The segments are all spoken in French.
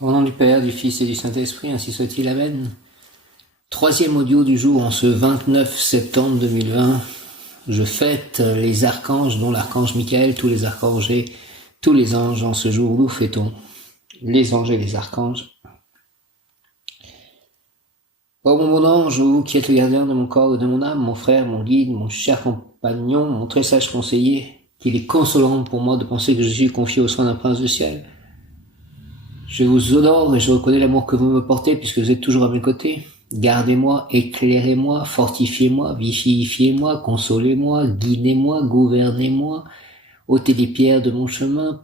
Au nom du Père, du Fils et du Saint-Esprit, ainsi soit-il, Amen. Troisième audio du jour, en ce 29 septembre 2020, je fête les archanges, dont l'archange Michael, tous les archanges et tous les anges. En ce jour, nous fêtons les anges et les archanges. Ô mon bon ange, vous qui êtes le gardien de mon corps et de mon âme, mon frère, mon guide, mon cher compagnon, mon très sage conseiller, qu'il est consolant pour moi de penser que je suis confié aux soins d'un prince du ciel. Je vous honore et je reconnais l'amour que vous me portez puisque vous êtes toujours à mes côtés. Gardez-moi, éclairez-moi, fortifiez-moi, vivifiez-moi, consolez-moi, guidez-moi, gouvernez-moi, ôtez les pierres de mon chemin.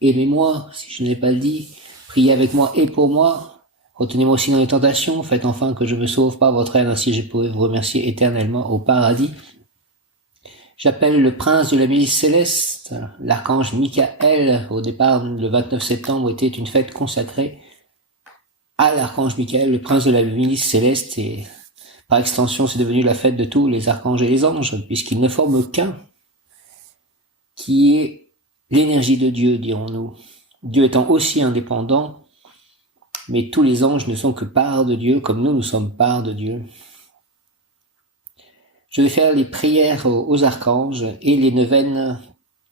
Aimez-moi, si je n'ai pas le dit, priez avec moi et pour moi. Retenez-moi aussi dans les tentations, faites enfin que je me sauve par votre aide, ainsi je pourrai vous remercier éternellement au paradis. J'appelle le prince de la milice céleste, l'archange Michael. Au départ, le 29 septembre était une fête consacrée à l'archange Michael, le prince de la milice céleste, et par extension, c'est devenu la fête de tous les archanges et les anges, puisqu'ils ne forment qu'un, qui est l'énergie de Dieu, dirons-nous. Dieu étant aussi indépendant, mais tous les anges ne sont que part de Dieu, comme nous sommes part de Dieu. Je vais faire les prières aux archanges et les neuvaines,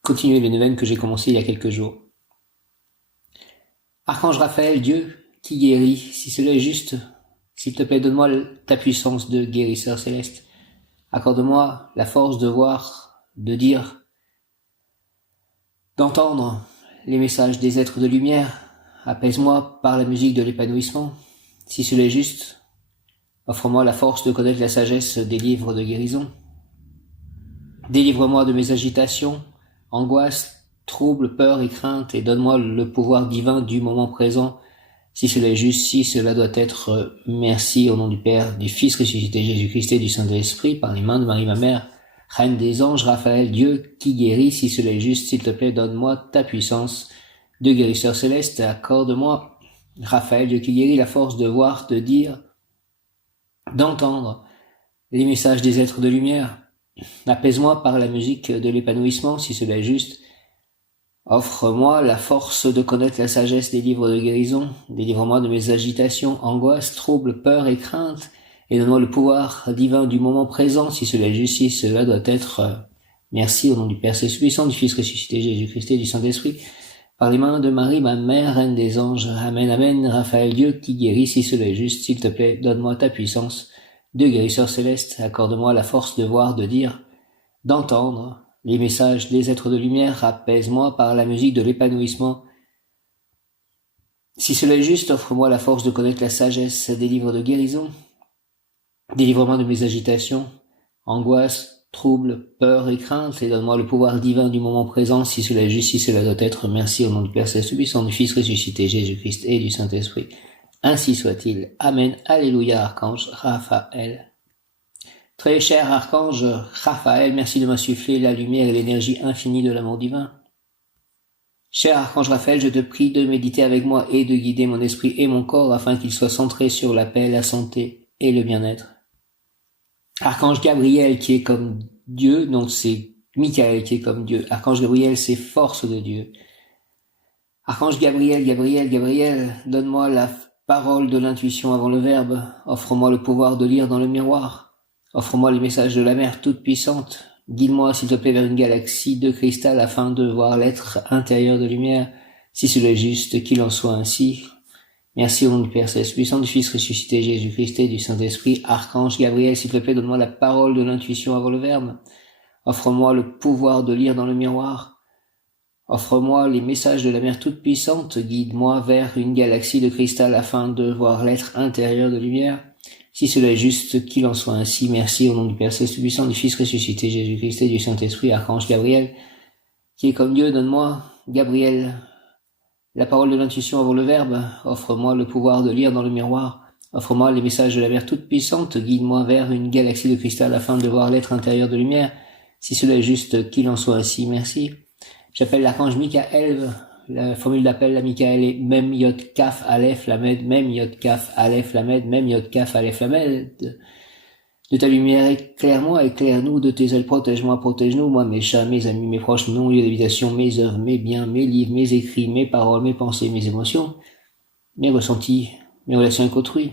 continuer les neuvaines que j'ai commencées il y a quelques jours. Archange Raphaël, Dieu qui guérit, si cela est juste, s'il te plaît, donne-moi ta puissance de guérisseur céleste. Accorde-moi la force de voir, de dire, d'entendre les messages des êtres de lumière. Apaise-moi par la musique de l'épanouissement. Si cela est juste, offre-moi la force de connaître la sagesse des livres de guérison. Délivre-moi de mes agitations, angoisses, troubles, peurs et craintes, et donne-moi le pouvoir divin du moment présent. Si cela est juste, si cela doit être, merci au nom du Père, du Fils ressuscité Jésus-Christ et du Saint-Esprit, par les mains de Marie ma mère, Reine des anges, Raphaël, Dieu qui guérit. Si cela est juste, s'il te plaît, donne-moi ta puissance de guérisseur céleste. Accorde-moi, Raphaël, Dieu qui guérit, la force de voir, de dire, d'entendre les messages des êtres de lumière. Apaise-moi par la musique de l'épanouissement, si cela est juste. Offre-moi la force de connaître la sagesse des livres de guérison. Délivre-moi de mes agitations, angoisses, troubles, peurs et craintes. Et donne-moi le pouvoir divin du moment présent, si cela est juste, si cela doit être, merci au nom du Père Saint-Puissant, du Fils ressuscité Jésus-Christ et du Saint-Esprit. Par les mains de Marie, ma mère, Reine des anges. Amen, amen. Raphaël, Dieu qui guérit, si cela est juste, s'il te plaît, donne-moi ta puissance de guérisseur céleste. Accorde-moi la force de voir, de dire, d'entendre les messages des êtres de lumière. Apaise-moi par la musique de l'épanouissement. Si cela est juste, offre-moi la force de connaître la sagesse des livres de guérison. Délivre-moi de mes agitations, angoisses, troubles, peurs et craintes, et donne-moi le pouvoir divin du moment présent, si cela est juste, si cela doit être, merci au nom du Père Saint-Puissant, du Fils ressuscité Jésus-Christ et du Saint-Esprit. Ainsi soit-il. Amen. Alléluia, archange Raphaël. Très cher archange Raphaël, merci de m'insuffler la lumière et l'énergie infinie de l'amour divin. Cher archange Raphaël, je te prie de méditer avec moi et de guider mon esprit et mon corps afin qu'il soit centré sur la paix, la santé et le bien-être. Archange Gabriel qui est comme Dieu, donc c'est Michael qui est comme Dieu. Archange Gabriel, c'est force de Dieu. Archange Gabriel, donne-moi la parole de l'intuition avant le verbe. Offre-moi le pouvoir de lire dans le miroir. Offre-moi les messages de la mère toute puissante. Guide-moi s'il te plaît vers une galaxie de cristal afin de voir l'être intérieur de lumière. Si cela est juste, qu'il en soit ainsi. Merci au nom du Père Saint-Puissant, du Fils ressuscité Jésus-Christ et du Saint-Esprit. Archange Gabriel, s'il te plaît, donne-moi la parole de l'intuition avant le verbe. Offre-moi le pouvoir de lire dans le miroir. Offre-moi les messages de la mère toute puissante. Guide-moi vers une galaxie de cristal afin de voir l'être intérieur de lumière. Si cela est juste, qu'il en soit ainsi. Merci au nom du Père Saint-Puissant, du Fils ressuscité Jésus-Christ et du Saint-Esprit. Archange Gabriel, qui est comme Dieu, donne-moi, Gabriel, la parole de l'intuition avant le verbe. Offre-moi le pouvoir de lire dans le miroir. Offre-moi les messages de la mère toute puissante. Guide-moi vers une galaxie de cristal afin de voir l'être intérieur de lumière. Si cela est juste, qu'il en soit ainsi. Merci. J'appelle l'archange Michael. La formule d'appel à Michael est Mem Yod Kaf Aleph Lamed, Mem Yod Kaf Aleph Lamed, Mem Yod Kaf Aleph Lamed. De ta lumière, éclaire-moi, éclaire-nous, de tes ailes, protège-moi, protège-nous, moi, mes chats, mes amis, mes proches, mon lieu d'habitation, mes œuvres, mes biens, mes livres, mes écrits, mes paroles, mes pensées, mes émotions, mes ressentis, mes relations avec autrui.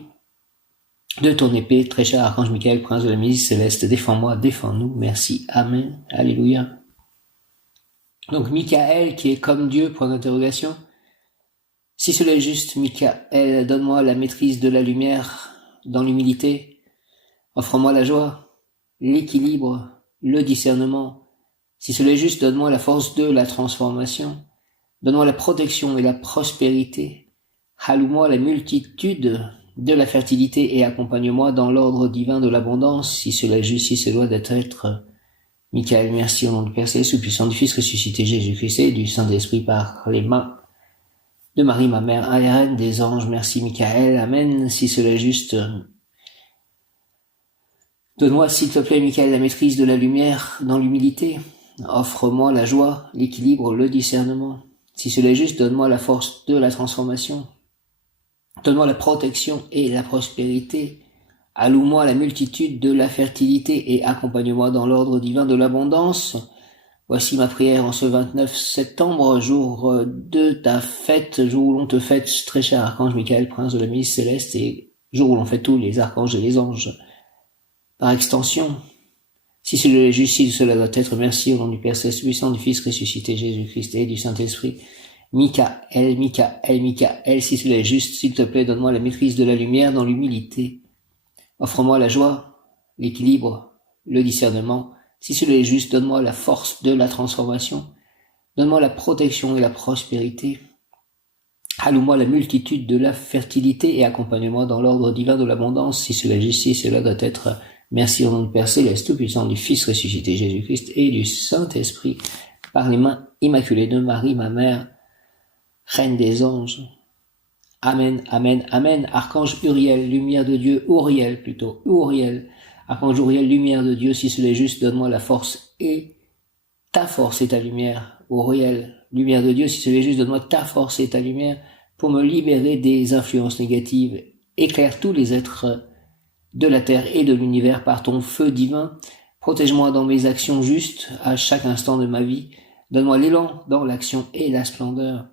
De ton épée, très cher archange Michael, prince de la milice céleste, défends-moi, défends-nous, merci, amen, alléluia. Donc Michael, qui est comme Dieu, point d'interrogation. Si cela est juste, Michael, donne-moi la maîtrise de la lumière dans l'humilité. Offre-moi la joie, l'équilibre, le discernement. Si cela est juste, donne-moi la force de la transformation. Donne-moi la protection et la prospérité. Alloue-moi la multitude de la fertilité et accompagne-moi dans l'ordre divin de l'abondance. Si cela est juste, si cela doit être. Michael, merci au nom du Père Céleste, au puissant du Fils ressuscité Jésus-Christ et du Saint-Esprit par les mains de Marie, ma mère, à la reine des anges. Merci Michael, amen. Si cela est juste, donne-moi, s'il te plaît, Michael, la maîtrise de la lumière dans l'humilité. Offre-moi la joie, l'équilibre, le discernement. Si cela est juste, donne-moi la force de la transformation. Donne-moi la protection et la prospérité. Alloue-moi la multitude de la fertilité et accompagne-moi dans l'ordre divin de l'abondance. Voici ma prière en ce 29 septembre, jour de ta fête, jour où l'on te fête, très cher archange Michael, prince de la milice céleste, et jour où l'on fait tous les archanges et les anges. Par extension, si cela est juste, si cela doit être, merci au nom du Père Céleste puissant, du Fils ressuscité Jésus-Christ et du Saint-Esprit. Michael, Michael, Michael, si cela est juste, s'il te plaît, donne-moi la maîtrise de la lumière dans l'humilité. Offre-moi la joie, l'équilibre, le discernement. Si cela est juste, donne-moi la force de la transformation. Donne-moi la protection et la prospérité. Alloue-moi la multitude de la fertilité et accompagne-moi dans l'ordre divin de l'abondance. Si cela est juste, si cela doit être. Merci au nom du Père Céleste, tout-puissant, du Fils ressuscité Jésus-Christ et du Saint-Esprit, par les mains immaculées de Marie, ma mère, Reine des anges. Amen, amen, amen. Archange Uriel, lumière de Dieu, Uriel. Archange Uriel, lumière de Dieu, si cela est juste, donne-moi la force et ta force et ta lumière. Uriel, lumière de Dieu, si cela est juste, donne-moi ta force et ta lumière pour me libérer des influences négatives. Éclaire tous les êtres de la terre et de l'univers par ton feu divin. Protège-moi dans mes actions justes à chaque instant de ma vie. Donne-moi l'élan dans l'action et la splendeur.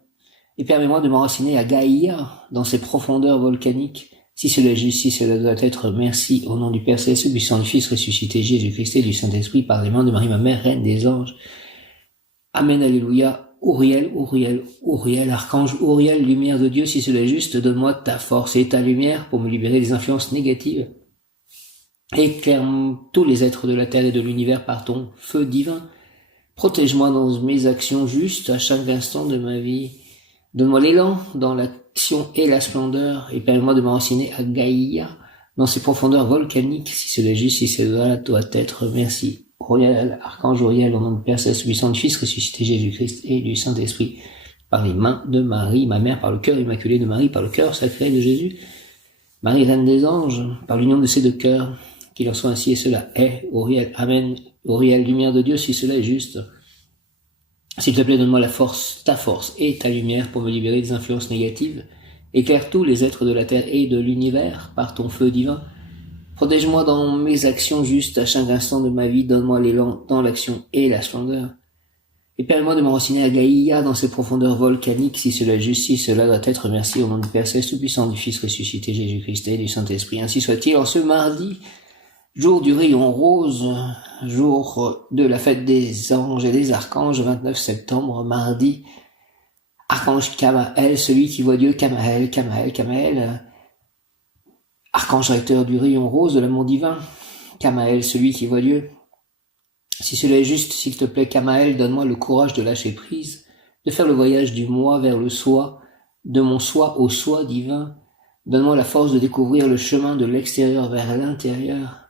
Et permets-moi de m'enraciner à Gaïa dans ses profondeurs volcaniques. Si cela est juste, si cela doit être, merci au nom du Père Céleste, puissant du Fils ressuscité Jésus-Christ et du Saint-Esprit par les mains de Marie, ma mère, Reine des anges. Amen, alléluia. Uriel, archange Uriel, lumière de Dieu, si cela est juste, donne-moi ta force et ta lumière pour me libérer des influences négatives. Éclaire tous les êtres de la terre et de l'univers par ton feu divin. Protège-moi dans mes actions justes à chaque instant de ma vie. Donne-moi l'élan dans l'action et la splendeur et permets-moi de m'enraciner à Gaïa dans ses profondeurs volcaniques. Si cela est juste, si cela doit être, merci. Uriel, archange Uriel, au nom du Père Céleste puissant du Fils ressuscité Jésus-Christ et du Saint-Esprit, par les mains de Marie, ma mère, par le cœur immaculé de Marie, par le cœur sacré de Jésus, Marie, Reine des anges, par l'union de ces deux cœurs, qu'il en soit ainsi et cela est. Uriel, amen. Uriel, lumière de Dieu, si cela est juste. S'il te plaît, donne-moi la force, ta force et ta lumière pour me libérer des influences négatives. Éclaire tous les êtres de la terre et de l'univers par ton feu divin. Protège-moi dans mes actions justes à chaque instant de ma vie. Donne-moi l'élan dans l'action et la splendeur. Et permets-moi de m'enraciner à Gaïa dans ses profondeurs volcaniques. Si cela est juste, si cela doit être, merci au nom du Père Céleste tout-puissant, du Fils ressuscité Jésus-Christ et du Saint-Esprit. Ainsi soit-il en ce mardi, jour du rayon rose, jour de la fête des anges et des archanges, 29 septembre, mardi. Archange Kamael, celui qui voit Dieu, Kamael. Archange recteur du rayon rose de l'amour divin, Kamael, celui qui voit Dieu. Si cela est juste, s'il te plaît, Kamael, donne-moi le courage de lâcher prise, de faire le voyage du moi vers le soi, de mon soi au soi divin. Donne-moi la force de découvrir le chemin de l'extérieur vers l'intérieur.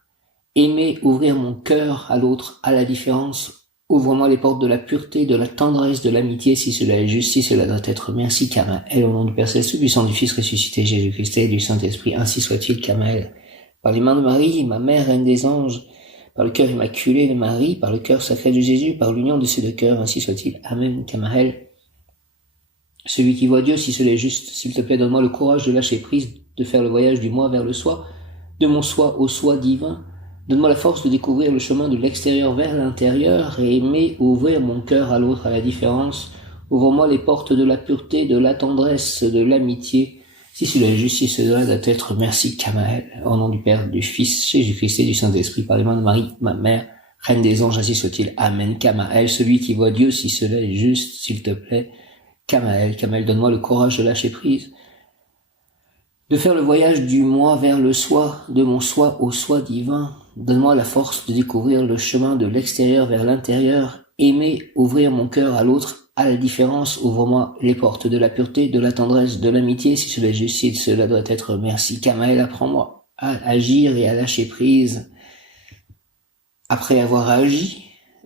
Aimer, ouvrir mon cœur à l'autre, à la différence. Ouvre-moi les portes de la pureté, de la tendresse, de l'amitié, si cela est juste, si cela doit être. Merci, Kamael, au nom du Père Céleste, puissant du Fils ressuscité Jésus-Christ et du Saint-Esprit. Ainsi soit-il, Kamael. Par les mains de Marie, ma mère, Reine des anges, par le cœur immaculé de Marie, par le cœur sacré de Jésus, par l'union de ces deux cœurs, ainsi soit-il. Amen, Kamael. Celui qui voit Dieu, si cela est juste, s'il te plaît, donne-moi le courage de lâcher prise, de faire le voyage du moi vers le soi, de mon soi au soi divin. Donne-moi la force de découvrir le chemin de l'extérieur vers l'intérieur et aimer ouvrir mon cœur à l'autre, à la différence. Ouvre-moi les portes de la pureté, de la tendresse, de l'amitié. Si cela est juste, si cela doit être, merci Kamael, au nom du Père, du Fils, Jésus-Christ et du Saint-Esprit, par les mains de Marie, ma mère, Reine des anges, ainsi soit-il. Amen. Kamael, celui qui voit Dieu, si cela est juste, s'il te plaît. Kamael, donne-moi le courage de lâcher prise, de faire le voyage du moi vers le soi, de mon soi au soi divin. Donne-moi la force de découvrir le chemin de l'extérieur vers l'intérieur, aimer ouvrir mon cœur à l'autre, à la différence. Ouvre-moi les portes de la pureté, de la tendresse, de l'amitié, si cela est juste, si cela doit être, merci. Kamael, apprends-moi à agir et à lâcher prise après avoir agi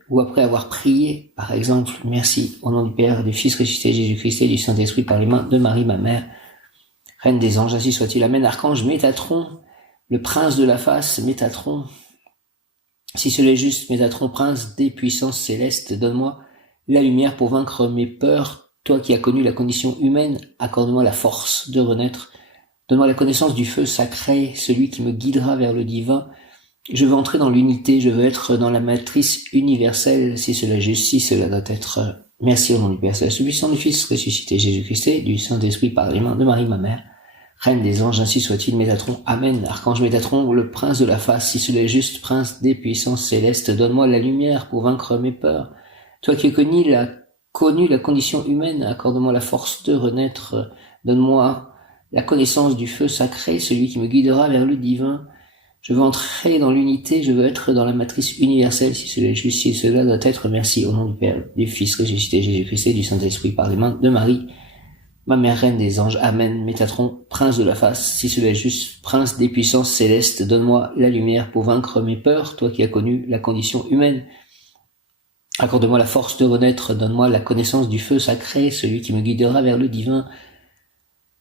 ou après avoir prié, par exemple. Merci, au nom du Père, du Fils ressuscité, Jésus-Christ et du Saint-Esprit, par les mains de Marie, ma mère, Reine des anges, ainsi soit-il. Amen. Archange Métatron, le prince de la face, Métatron. Si cela est juste, Métatron, prince des puissances célestes, donne-moi la lumière pour vaincre mes peurs. Toi qui as connu la condition humaine, accorde-moi la force de renaître. Donne-moi la connaissance du feu sacré, celui qui me guidera vers le divin. Je veux entrer dans l'unité, je veux être dans la matrice universelle. Si cela est juste, si cela doit être, merci au nom du Père, c'est la puissance du Fils ressuscité, Jésus-Christ et du Saint-Esprit, par les mains de Marie, ma mère, Reine des anges, ainsi soit-il. Métatron, Amen. Archange Métatron, le prince de la face, si cela est juste, prince des puissances célestes, donne-moi la lumière pour vaincre mes peurs. Toi qui as connu la condition humaine, accorde-moi la force de renaître. Donne-moi la connaissance du feu sacré, celui qui me guidera vers le divin. Je veux entrer dans l'unité, je veux être dans la matrice universelle, si cela est juste, si cela doit être, merci au nom du Père, du Fils ressuscité, Jésus-Christ et du Saint-Esprit, par les mains de Marie, ma mère, Reine des anges. Amen. Métatron, prince de la face, si cela est juste, prince des puissances célestes, donne-moi la lumière pour vaincre mes peurs, toi qui as connu la condition humaine. Accorde-moi la force de renaître, donne-moi la connaissance du feu sacré, celui qui me guidera vers le divin.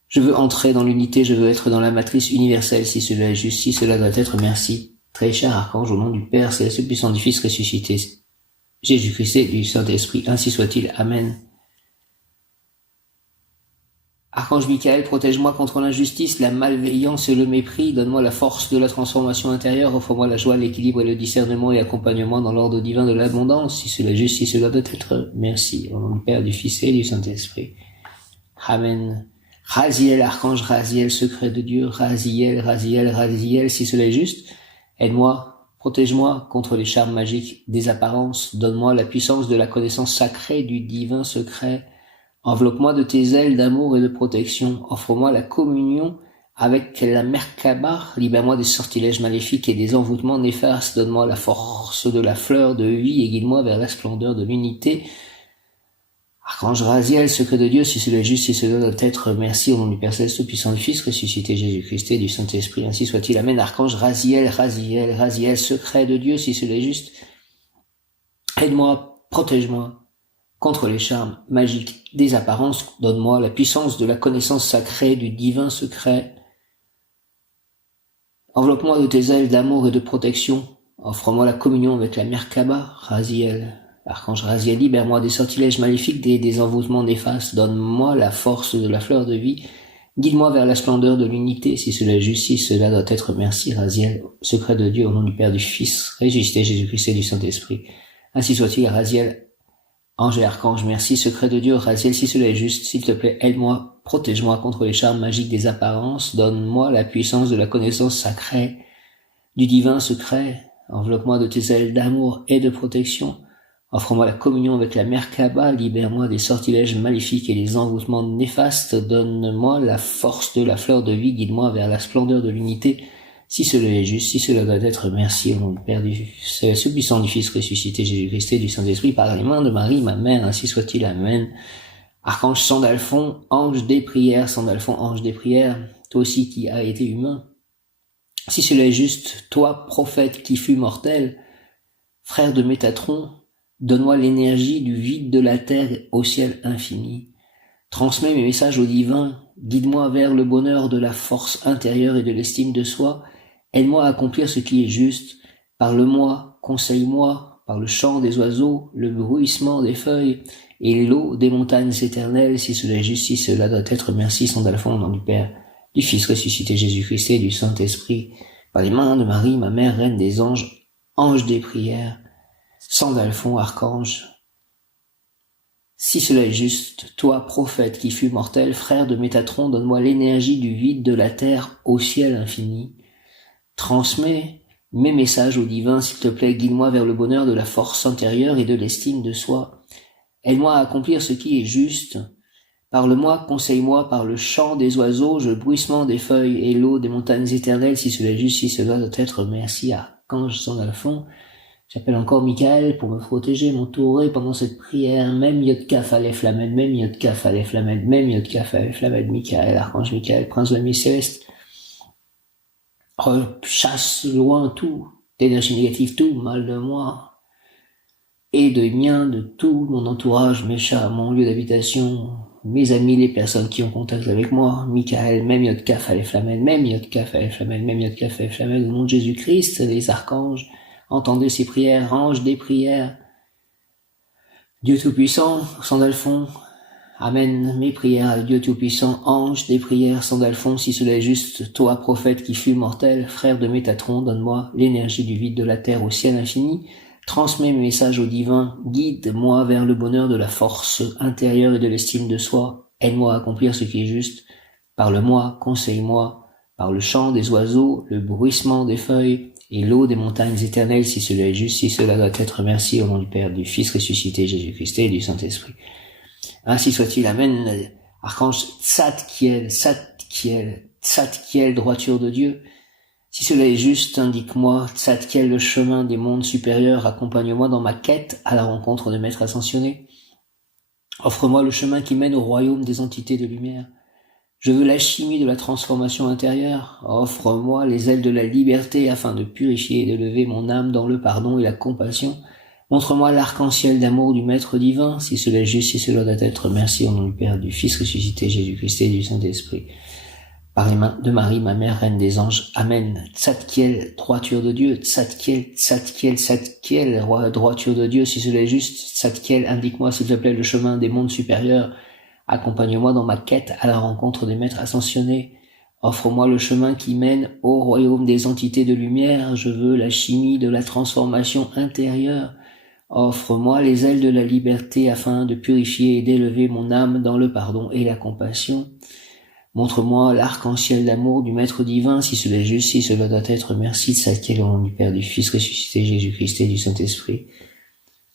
Je veux entrer dans l'unité, je veux être dans la matrice universelle, si cela est juste, si cela doit être, merci. Très cher Archange, au nom du Père, céleste puissant du Fils ressuscité, Jésus-Christ et du Saint-Esprit, ainsi soit-il. Amen. Archange Michael, protège-moi contre l'injustice, la malveillance et le mépris, donne-moi la force de la transformation intérieure, offre-moi la joie, l'équilibre et le discernement et accompagnement dans l'ordre divin de l'abondance, si cela est juste, si cela doit être, merci. Au nom du Père, du Fils et du Saint-Esprit. Amen. Raziel, archange Raziel, secret de Dieu, Raziel, si cela est juste, aide-moi, protège-moi contre les charmes magiques des apparences, donne-moi la puissance de la connaissance sacrée du divin secret, enveloppe-moi de tes ailes d'amour et de protection, offre-moi la communion avec la Merkaba, libère-moi des sortilèges maléfiques et des envoûtements néfastes, donne-moi la force de la fleur de vie et guide-moi vers la splendeur de l'unité. Archange Raziel, secret de Dieu, si cela est juste, si cela doit être, merci au nom du Père céleste, puissant du Fils, ressuscité Jésus-Christ et du Saint-Esprit, ainsi soit-il. Amen. Archange Raziel, secret de Dieu, si cela est juste, aide-moi, protège-moi contre les charmes magiques des apparences, donne-moi la puissance de la connaissance sacrée du divin secret. Enveloppe-moi de tes ailes d'amour et de protection, offre-moi la communion avec la Merkaba, Raziel. Archange Raziel, libère-moi des sortilèges maléfiques, des envoûtements néfastes, donne-moi la force de la fleur de vie, guide-moi vers la splendeur de l'unité, si cela est juste, si cela doit être, merci Raziel, secret de Dieu, au nom du Père, du Fils, ressuscité Jésus-Christ et du Saint-Esprit. Ainsi soit-il, Raziel, ange et archange, merci, secret de Dieu, Raziel, si cela est juste, s'il te plaît, aide-moi, protège-moi contre les charmes magiques des apparences, donne-moi la puissance de la connaissance sacrée du divin secret, enveloppe-moi de tes ailes d'amour et de protection, offre-moi la communion avec la Merkaba, libère-moi des sortilèges maléfiques et des envoûtements néfastes, donne-moi la force de la fleur de vie, guide-moi vers la splendeur de l'unité, si cela est juste, si cela doit être, merci au nom du Père, du céleste puissant du Fils ressuscité Jésus-Christ et du Saint-Esprit, par les mains de Marie, ma mère, ainsi soit-il, amen. Archange Sandalphon, ange des prières, Sandalphon, ange des prières, toi aussi qui as été humain, si cela est juste, toi, prophète qui fus mortel, frère de Métatron, donne-moi l'énergie du vide de la terre au ciel infini. Transmets mes messages au divin, guide-moi vers le bonheur de la force intérieure et de l'estime de soi. Aide-moi à accomplir ce qui est juste. Parle-moi, conseille-moi, par le chant des oiseaux, le bruissement des feuilles et l'eau des montagnes éternelles, si cela est juste, si cela doit être, merci Sandalphon, au nom du Père, du Fils ressuscité Jésus-Christ et du Saint-Esprit. Par les mains de Marie, ma mère, reine des anges, ange des prières, Sandalphon, archange. Si cela est juste, toi, prophète qui fus mortel, frère de Métatron, donne-moi l'énergie du vide de la terre au ciel infini. Transmets mes messages au divin, s'il te plaît, guide-moi vers le bonheur de la force intérieure et de l'estime de soi. Aide-moi à accomplir ce qui est juste. Parle-moi, conseille-moi par le chant des oiseaux, le bruissement des feuilles et l'eau des montagnes éternelles, si cela est juste, si cela doit être. Merci, archange Sandalphon. J'appelle encore Michael pour me protéger, m'entourer pendant cette prière. Même Yod-Kaf, Aleph, Lamed, même Yod-Kaf, Aleph, Lamed, même Yod-Kaf, Aleph, Lamed, Michael, archange Michael, prince de la nuit céleste. Chasse loin tout, d'énergie négative, tout mal de moi, et de mien, de tout mon entourage, mes chats, mon lieu d'habitation, mes amis, les personnes qui ont contact avec moi, Michael, même Yod-Kaf, Aleph, Lamed, même Yod-Kaf, Aleph, Lamed, même Yod-Kaf, Aleph, Lamed, au nom de Jésus-Christ, les archanges, entendez ces prières, anges des prières. Dieu Tout-Puissant, Sandalphon, amène mes prières à Dieu Tout-Puissant, ange des prières, Sandalphon, si cela est juste, toi, prophète qui fus mortel, frère de Métatron, donne-moi l'énergie du vide de la terre au ciel infini, transmets mes messages au divin, guide-moi vers le bonheur de la force intérieure et de l'estime de soi, aide-moi à accomplir ce qui est juste, parle-moi, conseille-moi, par le chant des oiseaux, le bruissement des feuilles, et l'eau des montagnes éternelles, si cela est juste, si cela doit être. Merci au nom du Père, du Fils ressuscité, Jésus-Christ et du Saint-Esprit. Ainsi soit-il. Amen. Archange Tzadkiel, droiture de Dieu. Si cela est juste, indique-moi, Tzadkiel, le chemin des mondes supérieurs, accompagne-moi dans ma quête à la rencontre de Maître ascensionné. Offre-moi le chemin qui mène au royaume des entités de lumière. Je veux la chimie de la transformation intérieure. Offre-moi les ailes de la liberté afin de purifier et de lever mon âme dans le pardon et la compassion. Montre-moi l'arc-en-ciel d'amour du Maître divin, si cela est juste, si cela doit être. Merci au nom du Père, du Fils ressuscité, Jésus-Christ et du Saint-Esprit. Par les mains de Marie, ma mère, reine des anges. Amen. Tzadkiel, droiture de Dieu. Tzadkiel, droiture de Dieu, si cela est juste. Tzadkiel, indique-moi, s'il te plaît, le chemin des mondes supérieurs. Accompagne-moi dans ma quête à la rencontre des maîtres ascensionnés. Offre-moi le chemin qui mène au royaume des entités de lumière. Je veux la chimie de la transformation intérieure. Offre-moi les ailes de la liberté afin de purifier et d'élever mon âme dans le pardon et la compassion. Montre-moi l'arc-en-ciel d'amour du Maître divin, si cela est juste, si cela doit être. Merci de Tzadkiel au nom du Père, du Fils ressuscité, Jésus-Christ et du Saint-Esprit.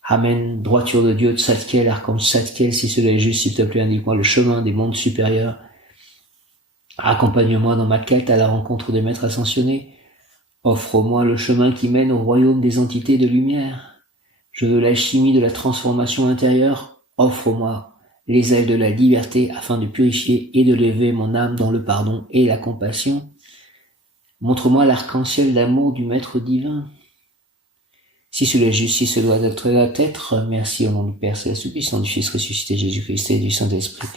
Amen. Droiture de Dieu, Tzadkiel, archange Tzadkiel, si cela est juste, s'il te plaît, indique-moi le chemin des mondes supérieurs. Accompagne-moi dans ma quête à la rencontre des maîtres ascensionnés. Offre-moi le chemin qui mène au royaume des entités de lumière. Je veux la chimie de la transformation intérieure. Offre-moi les ailes de la liberté afin de purifier et de lever mon âme dans le pardon et la compassion. Montre-moi l'arc-en-ciel d'amour du Maître divin. Si cela est juste, si cela doit être, merci au nom du Père céleste puissant, du Fils ressuscité, Jésus-Christ et du Saint-Esprit.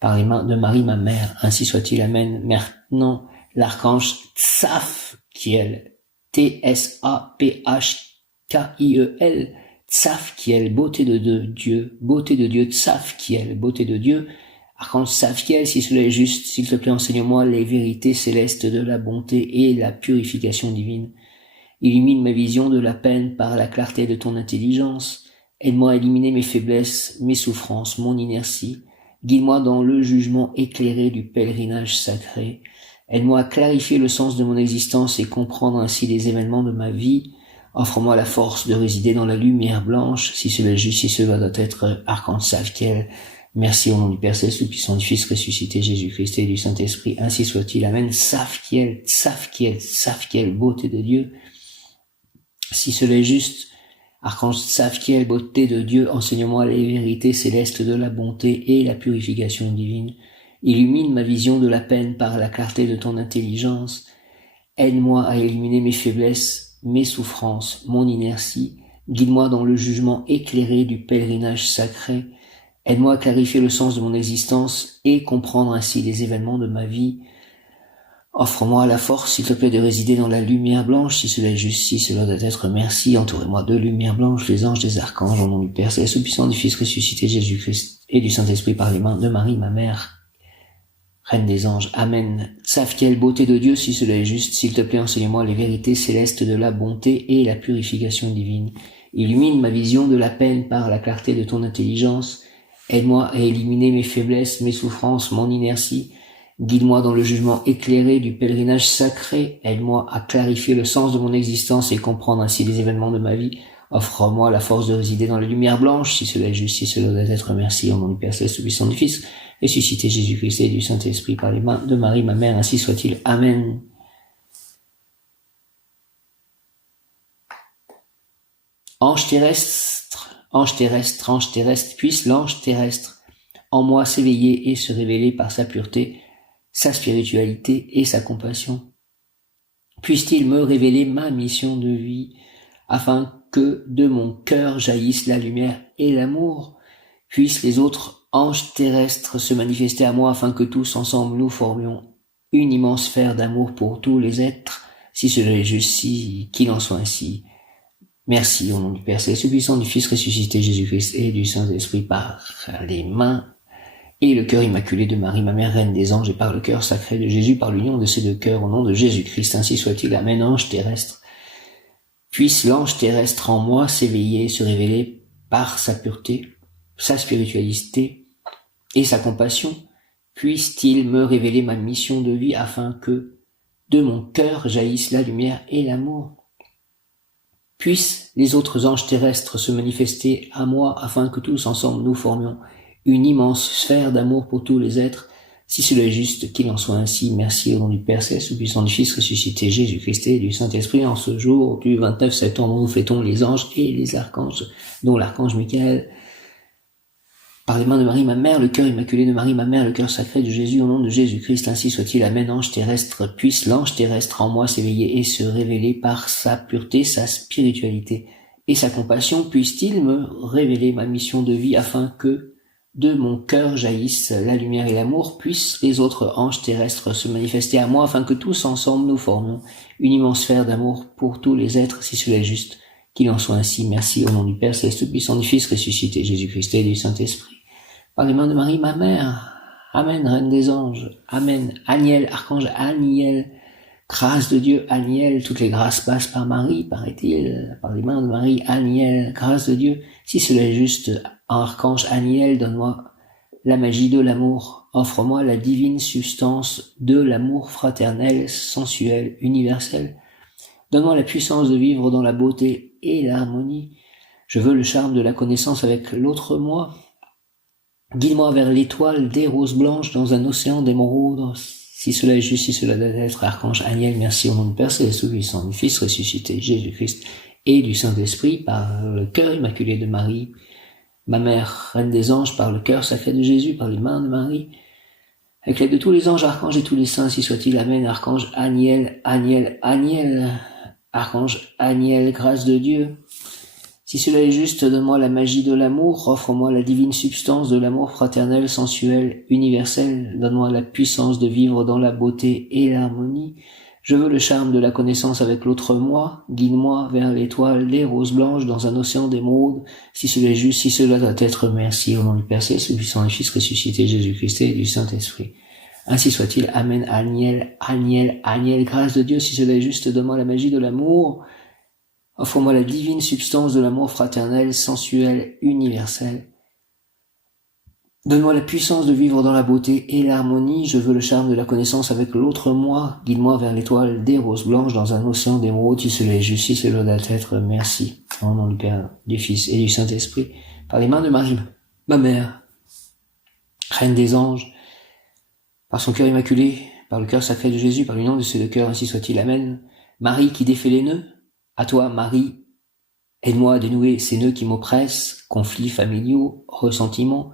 Par les mains de Marie, ma mère, ainsi soit-il, amen. Maintenant, l'archange Tzafkiel, T-S-A-P-H-K-I-E-L, Tzafkiel, beauté de Dieu, Tzafkiel, beauté de Dieu. Archange Tzafkiel, si cela est juste, s'il te plaît, enseigne-moi les vérités célestes de la bonté et la purification divine. Illumine ma vision de la peine par la clarté de ton intelligence. Aide-moi à éliminer mes faiblesses, mes souffrances, mon inertie. Guide-moi dans le jugement éclairé du pèlerinage sacré. Aide-moi à clarifier le sens de mon existence et comprendre ainsi les événements de ma vie. Offre-moi la force de résider dans la lumière blanche, si cela est juste, si cela doit être. Archange Tzafkiel. Merci au nom du Père céleste, puissant du Fils ressuscité, Jésus-Christ et du Saint-Esprit. Ainsi soit-il. Amen. Tzafkiel, beauté de Dieu. Si cela est juste, archange Tzafkiel, beauté de Dieu, enseigne-moi les vérités célestes de la bonté et la purification divine. Illumine ma vision de la peine par la clarté de ton intelligence. Aide-moi à éliminer mes faiblesses, mes souffrances, mon inertie. Guide-moi dans le jugement éclairé du pèlerinage sacré. Aide-moi à clarifier le sens de mon existence et comprendre ainsi les événements de ma vie. Offre-moi la force, s'il te plaît, de résider dans la lumière blanche, si cela est juste, si cela doit être. Merci. Entourez-moi de lumière blanche, les anges, des archanges, au nom du Père céleste puissant, du Fils ressuscité, Jésus-Christ et du Saint-Esprit, par les mains de Marie, ma mère, Reine des anges, Amen. Savent-quelle beauté de Dieu, si cela est juste, s'il te plaît, enseigne-moi les vérités célestes de la bonté et la purification divine. Illumine ma vision de la peine par la clarté de ton intelligence. Aide-moi à éliminer mes faiblesses, mes souffrances, mon inertie. Guide-moi dans le jugement éclairé du pèlerinage sacré. Aide-moi à clarifier le sens de mon existence et comprendre ainsi les événements de ma vie. Offre-moi la force de résider dans la lumière blanche, si cela est juste, si cela doit être. Merci, au nom du Père Céleste, du Fils, du Fils. Ressuscité Jésus-Christ et du Saint-Esprit par les mains de Marie, ma mère, ainsi soit-il. Amen. Ange terrestre, ange terrestre, ange terrestre, puisse l'ange terrestre en moi s'éveiller et se révéler par sa pureté, sa spiritualité et sa compassion. Puisse-t-il me révéler ma mission de vie, afin que de mon cœur jaillisse la lumière et l'amour. Puissent les autres anges terrestres se manifester à moi, afin que tous ensemble nous formions une immense sphère d'amour pour tous les êtres, si cela est juste, si qu'il en soit ainsi. Merci au nom du Père Céleste, puissant, du Fils ressuscité Jésus-Christ et du Saint-Esprit, par les mains et le cœur immaculé de Marie, ma mère, reine des anges, et par le cœur sacré de Jésus, par l'union de ces deux cœurs, au nom de Jésus-Christ, ainsi soit-il. Amen. Ange terrestre, puisse l'ange terrestre en moi s'éveiller, se révéler par sa pureté, sa spiritualité et sa compassion. Puisse-t-il me révéler ma mission de vie, afin que de mon cœur jaillisse la lumière et l'amour. Puissent les autres anges terrestres se manifester à moi, afin que tous ensemble nous formions une immense sphère d'amour pour tous les êtres, si cela est juste, qu'il en soit ainsi. Merci au nom du Père Céleste, puissant du Fils ressuscité Jésus-Christ et du Saint-Esprit. En ce jour du 29 septembre, nous fêtons les anges et les archanges, dont l'archange Michael. Par les mains de Marie, ma mère, le cœur immaculé de Marie, ma mère, le cœur sacré de Jésus, au nom de Jésus-Christ, ainsi soit-il. Amen. Ange terrestre, puisse l'ange terrestre en moi s'éveiller et se révéler par sa pureté, sa spiritualité et sa compassion. Puisse-t-il me révéler ma mission de vie, afin que de mon cœur jaillisse la lumière et l'amour. Puissent les autres anges terrestres se manifester à moi, afin que tous ensemble nous formions une immense sphère d'amour pour tous les êtres, si cela est juste, qu'il en soit ainsi. Merci au nom du Père Céleste, puissant, du Fils ressuscité Jésus-Christ et du Saint-Esprit. Par les mains de Marie, ma mère. Amen, Reine des anges. Amen. Aniel, archange Aniel. Grâce de Dieu, Aniel. Toutes les grâces passent par Marie, paraît-il. Par les mains de Marie, Aniel. Grâce de Dieu. Si cela est juste, archange Aniel, donne-moi la magie de l'amour. Offre-moi la divine substance de l'amour fraternel, sensuel, universel. Donne-moi la puissance de vivre dans la beauté et l'harmonie. Je veux le charme de la connaissance avec l'autre moi. Guide-moi vers l'étoile des roses blanches dans un océan d'émeraude. Si cela est juste, si cela doit être, archange Aniel, merci au nom du Père Céleste, du Fils, du Fils ressuscité Jésus-Christ et du Saint-Esprit, par le cœur immaculé de Marie, ma mère, reine des anges, par le cœur sacré de Jésus, par les mains de Marie, avec l'aide de tous les anges, archanges et tous les saints, si soit-il. Amen. Archange Aniel, Aniel, Aniel, archange Aniel, grâce de Dieu. Si cela est juste, donne-moi la magie de l'amour, offre-moi la divine substance de l'amour fraternel, sensuel, universel, donne-moi la puissance de vivre dans la beauté et l'harmonie. Je veux le charme de la connaissance avec l'autre moi, guide-moi vers l'étoile des roses blanches dans un océan d'émeraude. Si cela est juste, si cela doit être, merci au nom du Père Céleste, du puissant et Fils ressuscité Jésus-Christ et du Saint-Esprit. Ainsi soit-il. Amen. Aniel, Aniel, Aniel, grâce de Dieu. Si cela est juste, donne-moi la magie de l'amour. Offre-moi la divine substance de l'amour fraternel, sensuel, universel. Donne-moi la puissance de vivre dans la beauté et l'harmonie. Je veux le charme de la connaissance avec l'autre moi. Guide-moi vers l'étoile des roses blanches dans un océan d'émeraude. Si cela est juste, si cela doit être, merci. Au nom du Père, du Fils et du Saint-Esprit. Par les mains de Marie, ma mère, Reine des anges, par son cœur immaculé, par le cœur sacré de Jésus, par l'union de ces deux cœurs, ainsi soit-il. Amen. Marie qui défait les nœuds, à toi, Marie, aide-moi à dénouer ces nœuds qui m'oppressent, conflits familiaux, ressentiments,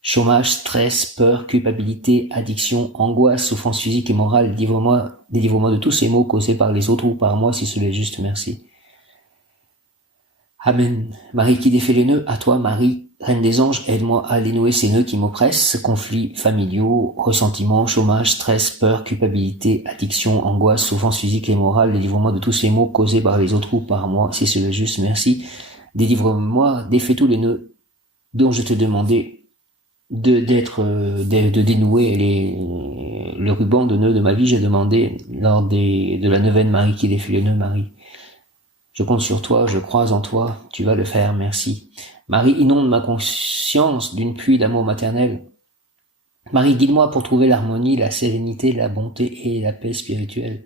chômage, stress, peur, culpabilité, addiction, angoisse, souffrance physique et morale. Délivre-moi de tous ces maux causés par les autres ou par moi, si cela est juste, merci. Amen. Marie qui défait les nœuds, à toi, Marie, Reine des anges, aide-moi à dénouer ces nœuds qui m'oppressent, conflits familiaux, ressentiments, chômage, stress, peur, culpabilité, addiction, angoisse, souffrance physique et morale. Délivre-moi de tous ces maux causés par les autres ou par moi, si cela est juste, merci. Délivre-moi, défais tous les nœuds dont je te demandais de dénouer le ruban de nœud de ma vie, j'ai demandé lors de la neuvaine Marie qui défie le nœud, Marie. Je compte sur toi, je crois en toi, tu vas le faire, merci. Marie, inonde ma conscience d'une pluie d'amour maternel. Marie, guide-moi pour trouver l'harmonie, la sérénité, la bonté et la paix spirituelle.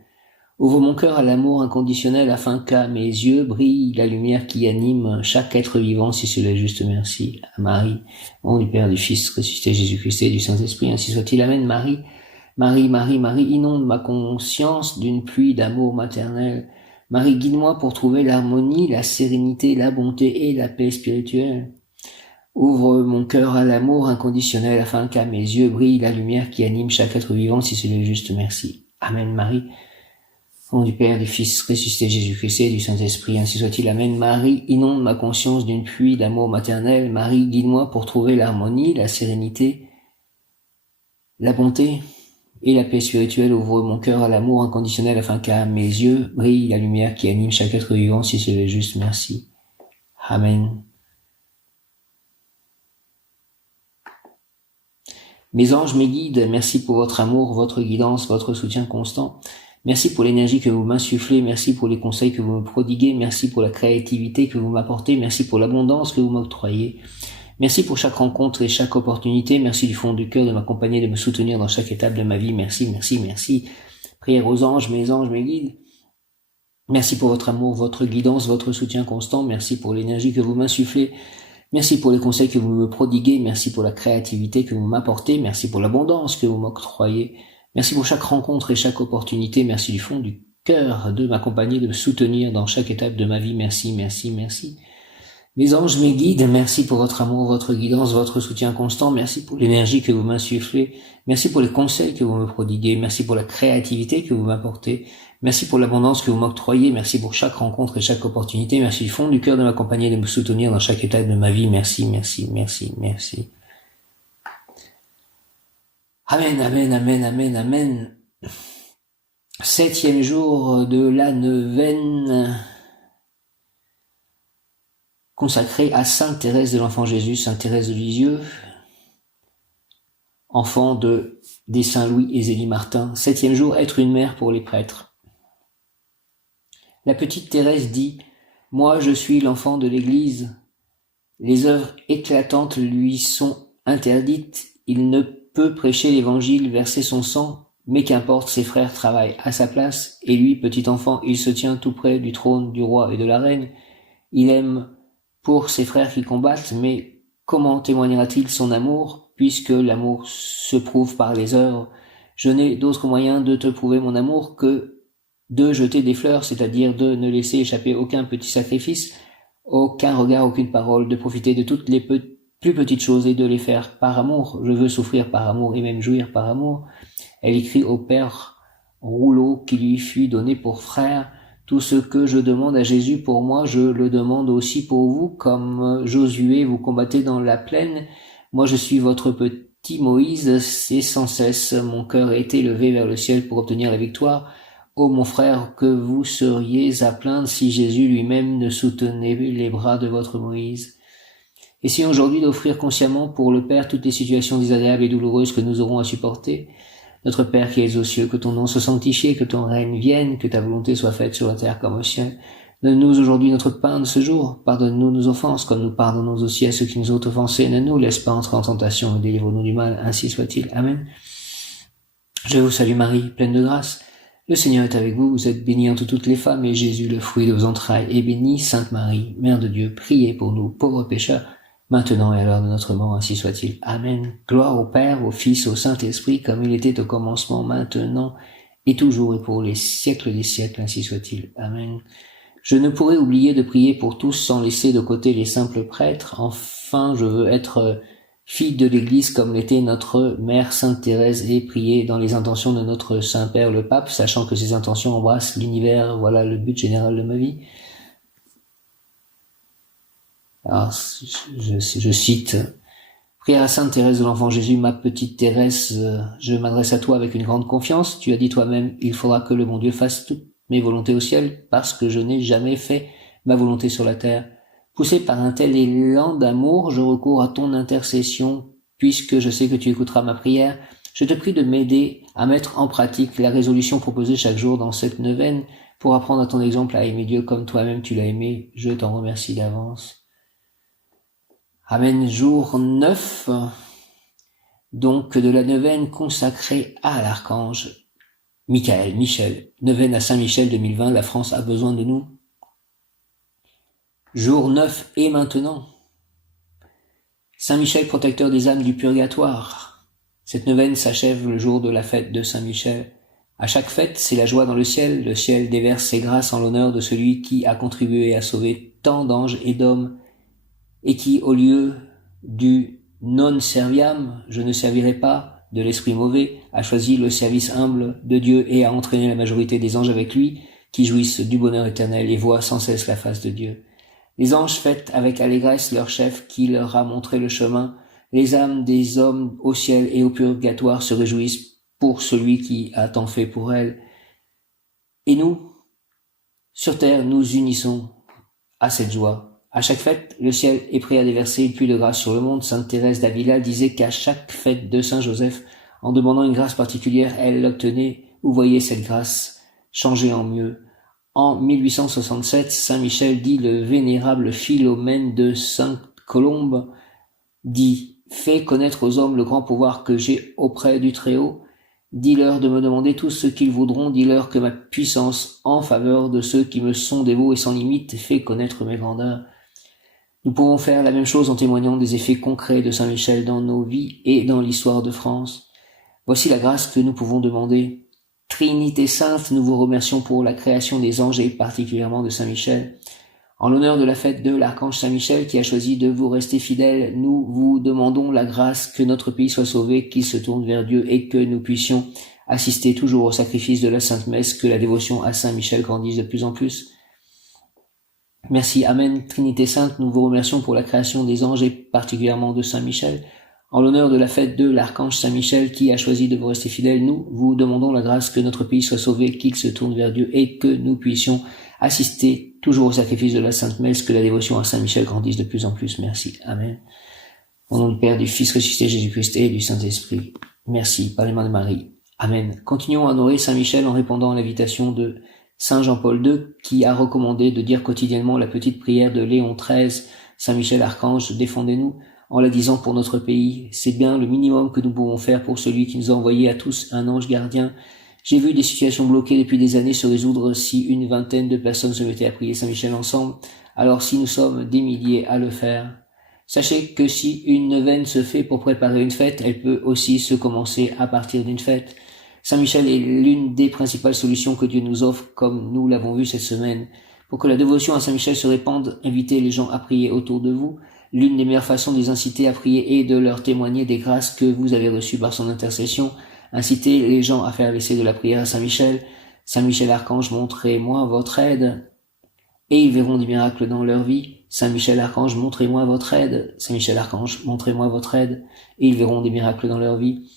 Ouvre mon cœur à l'amour inconditionnel afin qu'à mes yeux brille la lumière qui anime chaque être vivant, si cela est juste, merci. À Marie, au nom du Père, du Fils, ressuscité Jésus-Christ et du Saint-Esprit, ainsi soit-il. Amen. Marie, Marie, Marie, Marie, inonde ma conscience d'une pluie d'amour maternel. Marie, guide-moi pour trouver l'harmonie, la sérénité, la bonté et la paix spirituelle. Ouvre mon cœur à l'amour inconditionnel afin qu'à mes yeux brille la lumière qui anime chaque être vivant, si cela est juste, merci. Amen. Marie, au nom du Père, du Fils, ressuscité Jésus-Christ et du Saint-Esprit, ainsi soit-il. Amen. Marie, inonde ma conscience d'une pluie d'amour maternel. Marie, guide-moi pour trouver l'harmonie, la sérénité, la bonté et la paix spirituelle. Ouvre mon cœur à l'amour inconditionnel afin qu'à mes yeux brille la lumière qui anime chaque être vivant, si cela est juste, merci. Amen. Mes anges, mes guides, merci pour votre amour, votre guidance, votre soutien constant. Merci pour l'énergie que vous m'insufflez, merci pour les conseils que vous me prodiguez, merci pour la créativité que vous m'apportez, merci pour l'abondance que vous m'octroyez. Merci pour chaque rencontre et chaque opportunité, merci du fond du cœur de m'accompagner, de me soutenir dans chaque étape de ma vie, merci, merci, merci. Prière aux anges, mes guides. Merci pour votre amour, votre guidance, votre soutien constant, merci pour l'énergie que vous m'insufflez. Merci pour les conseils que vous me prodiguez, merci pour la créativité que vous m'apportez, merci pour l'abondance que vous m'octroyez, merci pour chaque rencontre et chaque opportunité, merci du fond du cœur de m'accompagner, de me soutenir dans chaque étape de ma vie, merci, merci, merci. Mes anges, mes guides, merci pour votre amour, votre guidance, votre soutien constant, merci pour l'énergie que vous m'insufflez, merci pour les conseils que vous me prodiguez, merci pour la créativité que vous m'apportez, merci pour l'abondance que vous m'octroyez, merci pour chaque rencontre et chaque opportunité, merci du fond du cœur de m'accompagner, de me soutenir dans chaque étape de ma vie, merci, merci, merci, merci. Amen, amen, amen, amen, amen. 7e jour de la neuvaine consacrée à Sainte Thérèse de l'Enfant Jésus, Sainte Thérèse de Lisieux, enfant des Saints Louis et Zélie Martin. 7e jour, être une mère pour les prêtres. La petite Thérèse dit « Moi, je suis l'enfant de l'Église. Les œuvres éclatantes lui sont interdites. Il ne peut prêcher l'Évangile, verser son sang, mais qu'importe, ses frères travaillent à sa place. Et lui, petit enfant, il se tient tout près du trône du roi et de la reine. Il aime pour ses frères qui combattent, mais comment témoignera-t-il son amour, puisque l'amour se prouve par les œuvres? Je n'ai d'autre moyen de te prouver mon amour que de jeter des fleurs, c'est-à-dire de ne laisser échapper aucun petit sacrifice, aucun regard, aucune parole, de profiter de toutes les plus petites choses et de les faire par amour. Je veux souffrir par amour et même jouir par amour. Elle écrit au père Rouleau qui lui fut donné pour frère. Tout ce que je demande à Jésus pour moi, je le demande aussi pour vous, comme Josué, vous combattez dans la plaine. Moi, je suis votre petit Moïse, c'est sans cesse mon cœur est élevé vers le ciel pour obtenir la victoire. Ô mon frère, que vous seriez à plaindre si Jésus lui-même ne soutenait les bras de votre Moïse. Essayons aujourd'hui d'offrir consciemment pour le Père toutes les situations désagréables et douloureuses que nous aurons à supporter. Notre Père qui es aux cieux, que ton nom soit sanctifié, que ton règne vienne, que ta volonté soit faite sur la terre comme au ciel. Donne-nous aujourd'hui notre pain de ce jour. Pardonne-nous nos offenses, comme nous pardonnons aussi à ceux qui nous ont offensés. Ne nous laisse pas entrer en tentation et délivre-nous du mal, ainsi soit-il. Amen. Je vous salue Marie, pleine de grâce. Le Seigneur est avec vous, vous êtes bénie entre toutes les femmes, et Jésus, le fruit de vos entrailles, est béni. Sainte Marie, Mère de Dieu, priez pour nous, pauvres pécheurs, maintenant et à l'heure de notre mort, ainsi soit-il. Amen. Gloire au Père, au Fils, au Saint-Esprit, comme il était au commencement, maintenant, et toujours, et pour les siècles des siècles, ainsi soit-il. Amen. Je ne pourrai oublier de prier pour tous sans laisser de côté les simples prêtres. Enfin, je veux être fille de l'Église comme l'était notre mère Sainte Thérèse et prier dans les intentions de notre Saint-Père le Pape, sachant que ces intentions embrassent l'univers. Voilà le but général de ma vie. Alors, je cite « Prière à Sainte Thérèse de l'Enfant Jésus, ma petite Thérèse, je m'adresse à toi avec une grande confiance. Tu as dit toi-même, il faudra que le bon Dieu fasse toutes mes volontés au ciel, parce que je n'ai jamais fait ma volonté sur la terre. Poussé par un tel élan d'amour, je recours à ton intercession, puisque je sais que tu écouteras ma prière. Je te prie de m'aider à mettre en pratique la résolution proposée chaque jour dans cette neuvaine pour apprendre à ton exemple à aimer Dieu comme toi-même tu l'as aimé. Je t'en remercie d'avance. Amen. Jour 9, donc de la neuvaine consacrée à l'archange Michel. Neuvaine à Saint-Michel 2020, la France a besoin de nous. Jour 9 et maintenant. Saint-Michel, protecteur des âmes du purgatoire. Cette neuvaine s'achève le jour de la fête de Saint-Michel. À chaque fête, c'est la joie dans le ciel déverse ses grâces en l'honneur de celui qui a contribué à sauver tant d'anges et d'hommes, et qui, au lieu du non serviam, je ne servirai pas, de l'esprit mauvais, a choisi le service humble de Dieu et a entraîné la majorité des anges avec lui, qui jouissent du bonheur éternel et voient sans cesse la face de Dieu. Les anges fêtent avec allégresse leur chef qui leur a montré le chemin. Les âmes des hommes au ciel et au purgatoire se réjouissent pour celui qui a tant fait pour elles. Et nous, sur terre, nous unissons à cette joie. À chaque fête, le ciel est prêt à déverser une pluie de grâce sur le monde. Sainte Thérèse d'Avila disait qu'à chaque fête de Saint Joseph, en demandant une grâce particulière, elle l'obtenait ou voyait cette grâce changer en mieux. En 1867, Saint Michel dit le vénérable Philomène de Sainte-Colombe dit « Fais connaître aux hommes le grand pouvoir que j'ai auprès du Très-Haut. Dis-leur de me demander tout ce qu'ils voudront. Dis-leur que ma puissance en faveur de ceux qui me sont dévots et sans limite fait connaître mes grandeurs. » Nous pouvons faire la même chose en témoignant des effets concrets de Saint Michel dans nos vies et dans l'histoire de France. Voici la grâce que nous pouvons demander. Trinité Sainte, nous vous remercions pour la création des anges et particulièrement de Saint Michel. En l'honneur de la fête de l'archange Saint Michel qui a choisi de vous rester fidèle, nous vous demandons la grâce que notre pays soit sauvé, qu'il se tourne vers Dieu et que nous puissions assister toujours au sacrifice de la Sainte Messe, que la dévotion à Saint Michel grandisse de plus en plus. Merci, Amen. Trinité Sainte, nous vous remercions pour la création des anges et particulièrement de Saint Michel. En l'honneur de la fête de l'archange Saint Michel qui a choisi de vous rester fidèle, nous vous demandons la grâce que notre pays soit sauvé, qu'il se tourne vers Dieu et que nous puissions assister toujours au sacrifice de la Sainte Messe, que la dévotion à Saint Michel grandisse de plus en plus. Merci. Amen. Au nom du Père, du Fils ressuscité Jésus-Christ et du Saint-Esprit. Merci. Par les mains de Marie. Amen. Continuons à honorer Saint Michel en répondant à l'invitation de Saint Jean-Paul II qui a recommandé de dire quotidiennement la petite prière de Léon XIII. Saint Michel Archange, défendez-nous. En la disant pour notre pays, c'est bien le minimum que nous pouvons faire pour celui qui nous a envoyé à tous un ange gardien. J'ai vu des situations bloquées depuis des années se résoudre si une vingtaine de personnes se mettaient à prier Saint Michel ensemble. Alors si nous sommes des milliers à le faire, sachez que si une neuvaine se fait pour préparer une fête, elle peut aussi se commencer à partir d'une fête. Saint Michel est l'une des principales solutions que Dieu nous offre, comme nous l'avons vu cette semaine. Pour que la dévotion à Saint Michel se répande, invitez les gens à prier autour de vous. L'une des meilleures façons de les inciter à prier est de leur témoigner des grâces que vous avez reçues par son intercession. Incitez les gens à faire l'essai de la prière à Saint Michel. Saint Michel Archange, montrez-moi votre aide. Et ils verront des miracles dans leur vie. Saint Michel Archange, montrez-moi votre aide. Saint Michel Archange, montrez-moi votre aide. Et ils verront des miracles dans leur vie.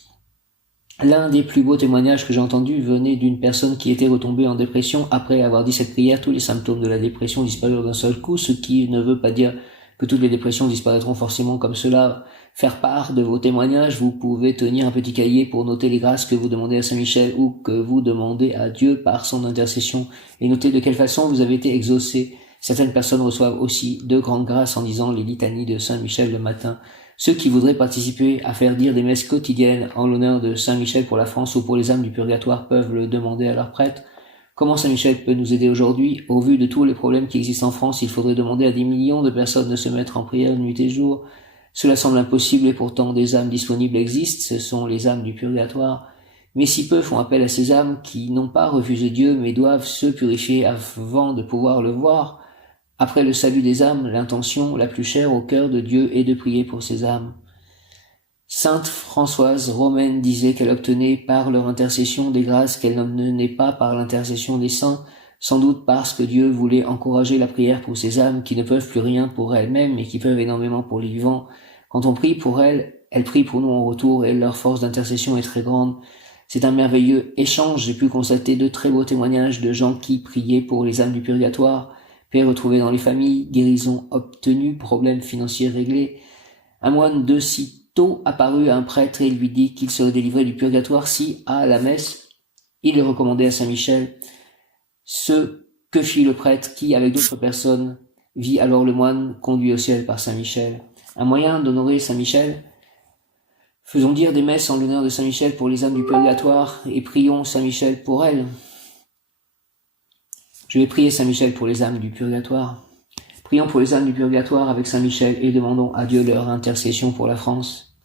L'un des plus beaux témoignages que j'ai entendu venait d'une personne qui était retombée en dépression. Après avoir dit cette prière, tous les symptômes de la dépression disparurent d'un seul coup, ce qui ne veut pas dire que toutes les dépressions disparaîtront forcément comme cela. Faire part de vos témoignages, vous pouvez tenir un petit cahier pour noter les grâces que vous demandez à Saint Michel ou que vous demandez à Dieu par son intercession et noter de quelle façon vous avez été exaucé. Certaines personnes reçoivent aussi de grandes grâces en disant les litanies de Saint Michel le matin. Ceux qui voudraient participer à faire dire des messes quotidiennes en l'honneur de Saint Michel pour la France ou pour les âmes du purgatoire peuvent le demander à leur prêtre. Comment Saint Michel peut nous aider aujourd'hui? Au vu de tous les problèmes qui existent en France, il faudrait demander à des millions de personnes de se mettre en prière nuit et jour. Cela semble impossible et pourtant des âmes disponibles existent, ce sont les âmes du purgatoire. Mais si peu font appel à ces âmes qui n'ont pas refusé Dieu mais doivent se purifier avant de pouvoir le voir. Après le salut des âmes, l'intention la plus chère au cœur de Dieu est de prier pour ces âmes. Sainte Françoise romaine disait qu'elle obtenait par leur intercession des grâces qu'elle n'obtenait pas par l'intercession des saints, sans doute parce que Dieu voulait encourager la prière pour ces âmes qui ne peuvent plus rien pour elles-mêmes et qui peuvent énormément pour les vivants. Quand on prie pour elles, elles prient pour nous en retour et leur force d'intercession est très grande. C'est un merveilleux échange. J'ai pu constater de très beaux témoignages de gens qui priaient pour les âmes du purgatoire, paix retrouvée dans les familles, guérison obtenue, problèmes financiers réglés. Un moine de aussitôt apparut un prêtre et lui dit qu'il serait délivré du purgatoire si, à la messe, il le recommandait à Saint Michel. Ce que fit le prêtre qui, avec d'autres personnes, vit alors le moine conduit au ciel par Saint Michel. Un moyen d'honorer Saint Michel. Faisons dire des messes en l'honneur de Saint Michel pour les âmes du purgatoire et prions Saint Michel pour elles. Je vais prier Saint Michel pour les âmes du purgatoire. Prions pour les âmes du purgatoire avec Saint Michel et demandons à Dieu leur intercession pour la France.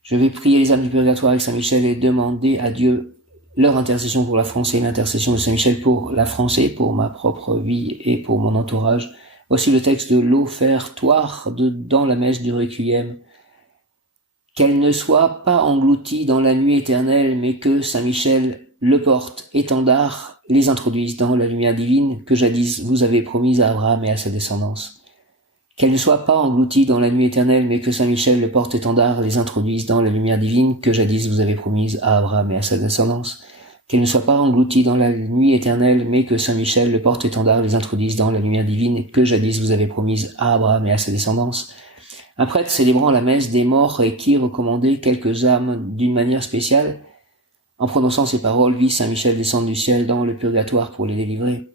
Je vais prier les âmes du purgatoire avec Saint Michel et demander à Dieu leur intercession pour la France et l'intercession de Saint Michel pour la France et pour ma propre vie et pour mon entourage. Voici le texte de l'offertoire dans la messe du Requiem. Qu'elle ne soit pas engloutie dans la nuit éternelle, mais que Saint Michel, le porte-étendard, les introduise dans la lumière divine que jadis vous avez promise à Abraham et à sa descendance. Qu'elle ne soit pas engloutie dans la nuit éternelle, mais que Saint Michel, le porte-étendard, les introduise dans la lumière divine que jadis vous avez promise à Abraham et à sa descendance. Qu'elle ne soit pas engloutie dans la nuit éternelle, mais que Saint Michel, le porte-étendard, les introduise dans la lumière divine que jadis vous avez promise à Abraham et à sa descendance. Un prêtre célébrant la messe des morts et qui recommandait quelques âmes d'une manière spéciale, en prononçant ces paroles, vit Saint Michel descendre du ciel dans le purgatoire pour les délivrer.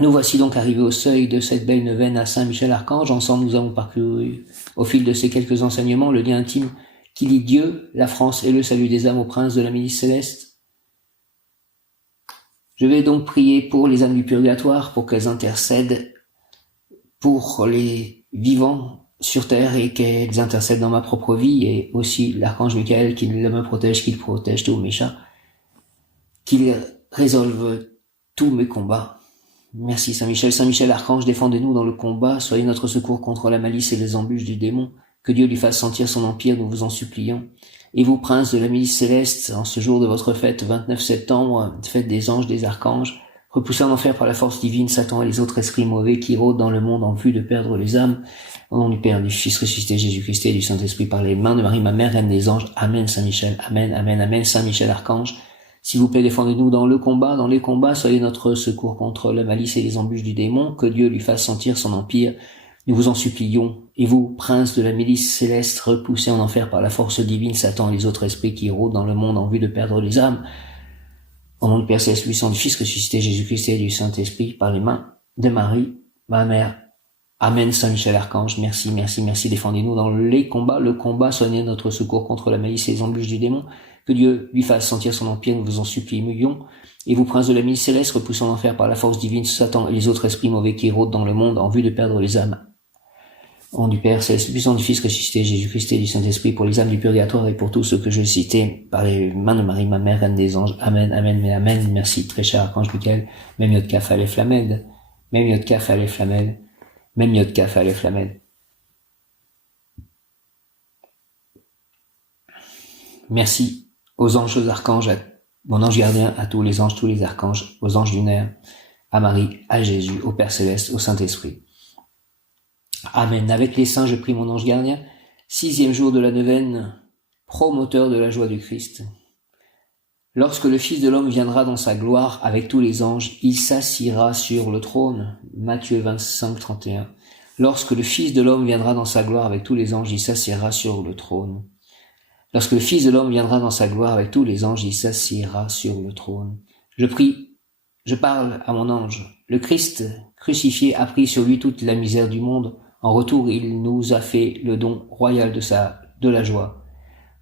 Nous voici donc arrivés au seuil de cette belle neuvaine à Saint Michel Archange. Ensemble, nous avons parcouru, au fil de ces quelques enseignements, le lien intime qui lie Dieu, la France et le salut des âmes au prince de la milice céleste. Je vais donc prier pour les âmes du purgatoire, pour qu'elles intercèdent pour les vivants sur terre et qu'elles intercèdent dans ma propre vie, et aussi l'archange Michael qu'il me protège, qu'il protège tous mes chats, qu'il résolve tous mes combats. Merci Saint Michel. Saint Michel archange, défendez-nous dans le combat, soyez notre secours contre la malice et les embûches du démon, que Dieu lui fasse sentir son empire, nous vous en supplions. Et vous, princes de la milice céleste, en ce jour de votre fête, 29 septembre, fête des anges, des archanges, repoussez en enfer par la force divine Satan et les autres esprits mauvais qui rôdent dans le monde en vue de perdre les âmes. Au nom du Père, du Fils ressuscité, Jésus-Christ et du Saint-Esprit, par les mains de Marie, ma mère, reine des anges. Amen, Saint Michel. Amen, amen, amen, Saint Michel archange. S'il vous plaît, défendez-nous dans le combat, dans les combats, soyez notre secours contre la malice et les embûches du démon, que Dieu lui fasse sentir son empire. Nous vous en supplions. Et vous, princes de la milice céleste, repoussés en enfer par la force divine Satan et les autres esprits qui rôdent dans le monde en vue de perdre les âmes. Au nom du Père céleste puissant, du Fils ressuscité, Jésus-Christ et du Saint-Esprit, par les mains de Marie, ma mère. Amen, Saint Michel Archange, merci, merci, merci, défendez-nous dans les combats, le combat, soignez notre secours contre la malice et les embûches du démon, que Dieu lui fasse sentir son empire, nous vous en supplions. Et vous, princes de la milice céleste, repoussant l'enfer par la force divine, Satan et les autres esprits mauvais qui rôdent dans le monde en vue de perdre les âmes. Au nom du Père céleste puissant, du Fils ressuscité, Jésus-Christ et du Saint-Esprit, pour les âmes du purgatoire et pour tous ceux que je citais, par les mains de Marie, ma mère, reine des anges. Amen, amen, mais amen. Merci, très cher archange Michael, même Yodka Faleh Flamed, même Yodka Faleh Flamed. Même Yodka Faleh Flamed. Merci aux anges, aux archanges, à mon ange gardien, à tous les anges, tous les archanges, aux anges lunaires, à Marie, à Jésus, au Père céleste, au Saint-Esprit. Amen. Avec les saints, je prie mon ange gardien, 6e jour de la neuvaine, promoteur de la joie du Christ. Lorsque le Fils de l'homme viendra dans sa gloire avec tous les anges, il s'assiera sur le trône. Matthieu 25, 31. Lorsque le Fils de l'homme viendra dans sa gloire avec tous les anges, il s'assiera sur le trône. Lorsque le Fils de l'homme viendra dans sa gloire avec tous les anges, il s'assiera sur le trône. Je prie, je parle à mon ange. Le Christ crucifié a pris sur lui toute la misère du monde. En retour, il nous a fait le don royal de la joie.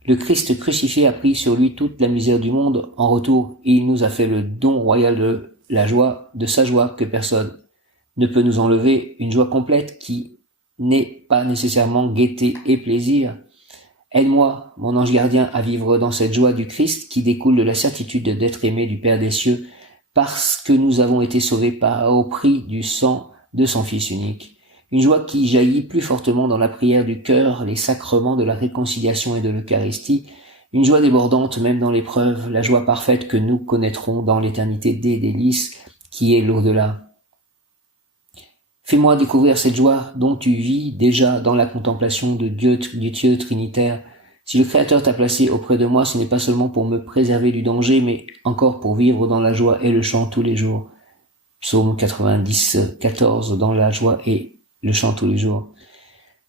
Le Christ crucifié a pris sur lui toute la misère du monde. En retour, il nous a fait le don royal de la joie, de sa joie que personne ne peut nous enlever, une joie complète qui n'est pas nécessairement gaieté et plaisir. Aide-moi, mon ange gardien, à vivre dans cette joie du Christ qui découle de la certitude d'être aimé du Père des cieux parce que nous avons été sauvés au prix du sang de son Fils unique. Une joie qui jaillit plus fortement dans la prière du cœur, les sacrements de la réconciliation et de l'Eucharistie, une joie débordante même dans l'épreuve, la joie parfaite que nous connaîtrons dans l'éternité des délices qui est l'au-delà. Fais-moi découvrir cette joie dont tu vis déjà dans la contemplation de Dieu, du Dieu trinitaire. Si le Créateur t'a placé auprès de moi, ce n'est pas seulement pour me préserver du danger, mais encore pour vivre dans la joie et le chant tous les jours. Psaume 90, 14, dans la joie et le chant tous les jours.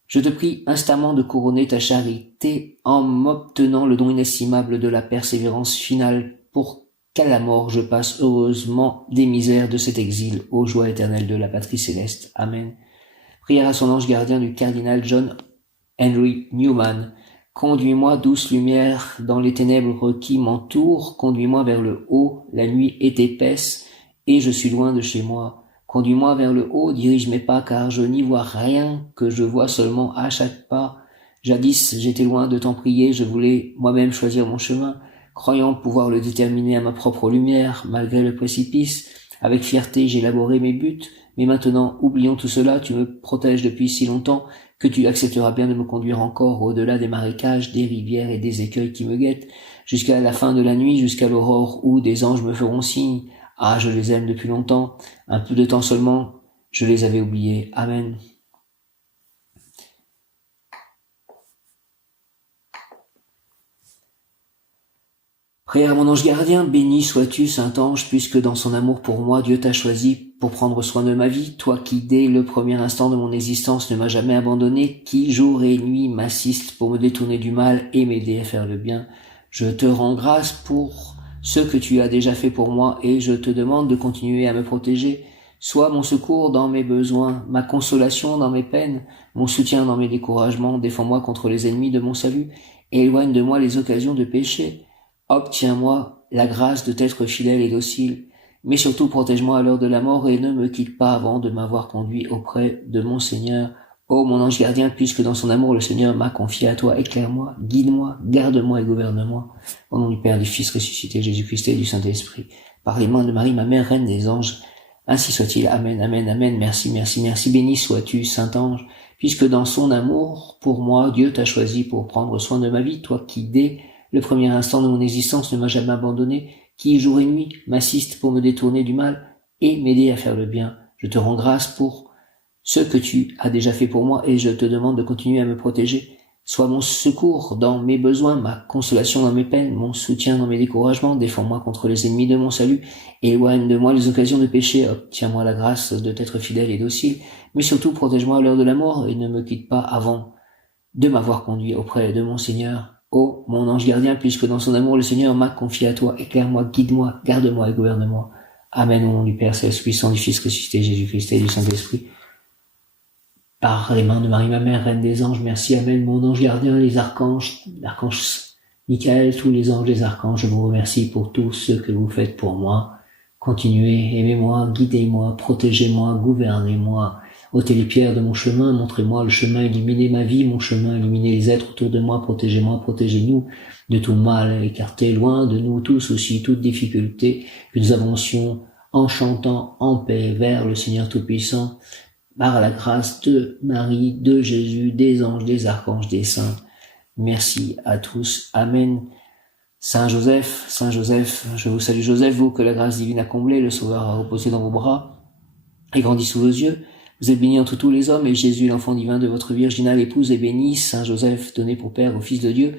Je te prie instamment de couronner ta charité en m'obtenant le don inestimable de la persévérance finale pour qu'à la mort je passe heureusement des misères de cet exil aux joies éternelles de la patrie céleste. Amen. Prière à son ange gardien du cardinal John Henry Newman. Conduis-moi, douce lumière, dans les ténèbres qui m'entourent, conduis-moi vers le haut, la nuit est épaisse, et je suis loin de chez moi. Conduis-moi vers le haut, dirige mes pas, car je n'y vois rien, que je vois seulement à chaque pas. Jadis, j'étais loin de t'en prier, je voulais moi-même choisir mon chemin, croyant pouvoir le déterminer à ma propre lumière, malgré le précipice. Avec fierté, j'élaborais mes buts, mais maintenant, oublions tout cela, tu me protèges depuis si longtemps, que tu accepteras bien de me conduire encore au-delà des marécages, des rivières et des écueils qui me guettent, jusqu'à la fin de la nuit, jusqu'à l'aurore où des anges me feront signe. Ah, je les aime depuis longtemps, un peu de temps seulement, je les avais oubliés. Amen. Prière à mon ange gardien, béni sois-tu, Saint-Ange, puisque dans son amour pour moi, Dieu t'a choisi pour prendre soin de ma vie, toi qui, dès le premier instant de mon existence, ne m'as jamais abandonné, qui, jour et nuit, m'assiste pour me détourner du mal et m'aider à faire le bien. Je te rends grâce pour ce que tu as déjà fait pour moi et je te demande de continuer à me protéger. Sois mon secours dans mes besoins, ma consolation dans mes peines, mon soutien dans mes découragements, défends-moi contre les ennemis de mon salut, et éloigne de moi les occasions de péché. Obtiens-moi la grâce de t'être fidèle et docile, mais surtout protège-moi à l'heure de la mort et ne me quitte pas avant de m'avoir conduit auprès de mon Seigneur. Ô mon ange gardien, puisque dans son amour le Seigneur m'a confié à toi, éclaire-moi, guide-moi, garde-moi et gouverne-moi. Au nom du Père, du Fils ressuscité, Jésus-Christ et du Saint-Esprit, par les mains de Marie, ma mère, reine des anges, ainsi soit-il. Amen, amen, amen. Merci, merci, merci. Béni sois-tu, Saint-Ange, puisque dans son amour pour moi, Dieu t'a choisi pour prendre soin de ma vie, toi qui, dès le premier instant de mon existence, ne m'a jamais abandonné, qui, jour et nuit, m'assiste pour me détourner du mal et m'aider à faire le bien. Je te rends grâce pour ce que tu as déjà fait pour moi et je te demande de continuer à me protéger. Sois mon secours dans mes besoins, ma consolation dans mes peines, mon soutien dans mes découragements, défends-moi contre les ennemis de mon salut, éloigne de moi les occasions de péché, obtiens-moi la grâce de t'être fidèle et docile, mais surtout protège-moi à l'heure de la mort et ne me quitte pas avant de m'avoir conduit auprès de mon Seigneur. Ô mon ange gardien, puisque dans son amour le Seigneur m'a confié à toi, éclaire-moi, guide-moi, garde-moi et gouverne-moi. Amen. Au nom du Père céleste puissant, du Fils ressuscité, Jésus-Christ et du Saint-Esprit. Par les mains de Marie, ma mère, reine des anges, merci. Amen. Mon ange gardien, les archanges, l'archange Michael, tous les anges, les archanges, je vous remercie pour tout ce que vous faites pour moi. Continuez, aimez-moi, guidez-moi, protégez-moi, gouvernez-moi. ôtez les pierres de mon chemin, montrez-moi le chemin, illuminez ma vie, mon chemin, illuminez les êtres autour de moi, protégez-moi, protégez-nous de tout mal, écartez loin de nous tous aussi toute difficulté, que nous avancions en chantant en paix vers le Seigneur Tout-Puissant, par la grâce de Marie, de Jésus, des anges, des archanges, des saints. Merci à tous. Amen. Saint Joseph, je vous salue Joseph, vous que la grâce divine a comblé, le Sauveur a reposé dans vos bras et grandi sous vos yeux. Vous êtes béni entre tous les hommes, et Jésus, l'enfant divin de votre virginale épouse, est béni. Saint Joseph, donné pour Père au Fils de Dieu,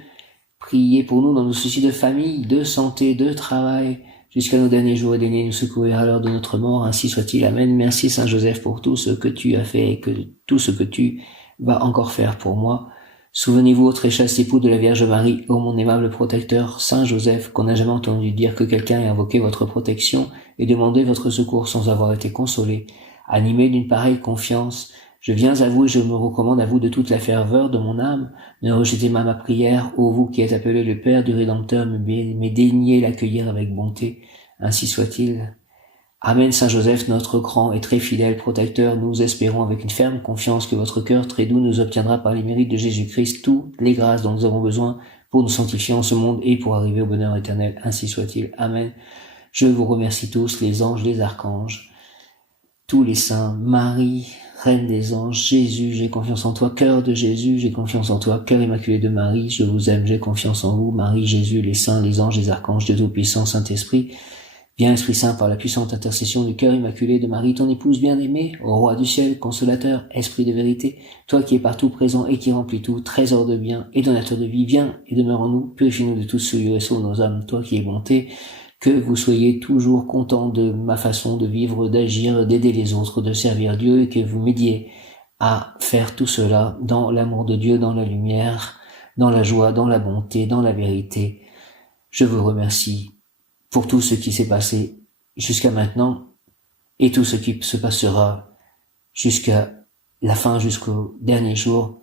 priez pour nous dans nos soucis de famille, de santé, de travail, jusqu'à nos derniers jours et daignez nous secourir à l'heure de notre mort, ainsi soit-il. Amen. Merci Saint Joseph pour tout ce que tu as fait et que tout ce que tu vas encore faire pour moi. Souvenez-vous, très chaste époux de la Vierge Marie, ô mon aimable protecteur, Saint Joseph, qu'on n'a jamais entendu dire que quelqu'un ait invoqué votre protection et demandé votre secours sans avoir été consolé. Animé d'une pareille confiance, je viens à vous et je me recommande à vous de toute la ferveur de mon âme. Ne rejetez pas ma prière, ô vous qui êtes appelé le Père du Rédempteur, mais daignez l'accueillir avec bonté. Ainsi soit-il. Amen. Saint Joseph, notre grand et très fidèle protecteur, nous espérons avec une ferme confiance que votre cœur très doux nous obtiendra par les mérites de Jésus-Christ toutes les grâces dont nous avons besoin pour nous sanctifier en ce monde et pour arriver au bonheur éternel. Ainsi soit-il. Amen. Je vous remercie tous, les anges, les archanges, tous les saints, Marie, Reine des anges, Jésus, j'ai confiance en toi, cœur de Jésus, j'ai confiance en toi, cœur immaculé de Marie, je vous aime, j'ai confiance en vous, Marie, Jésus, les saints, les anges, les archanges, Dieu Tout-Puissant, Saint-Esprit. Viens, Esprit Saint, par la puissante intercession du cœur immaculé de Marie, ton épouse bien-aimée, ô Roi du ciel, consolateur, Esprit de vérité, toi qui es partout présent et qui remplis tout, trésor de bien et donateur de vie, viens et demeure en nous, purifie-nous de tout souillure et sauve nos âmes, toi qui es bonté, que vous soyez toujours content de ma façon de vivre, d'agir, d'aider les autres, de servir Dieu et que vous m'aidiez à faire tout cela dans l'amour de Dieu, dans la lumière, dans la joie, dans la bonté, dans la vérité. Je vous remercie pour tout ce qui s'est passé jusqu'à maintenant et tout ce qui se passera jusqu'à la fin, jusqu'au dernier jour.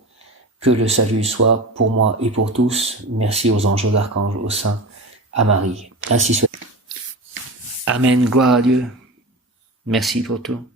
Que le salut soit pour moi et pour tous. Merci aux anges, aux archanges, aux saints, à Marie. Ainsi soit. Amen, gloire à Dieu. Merci pour tout.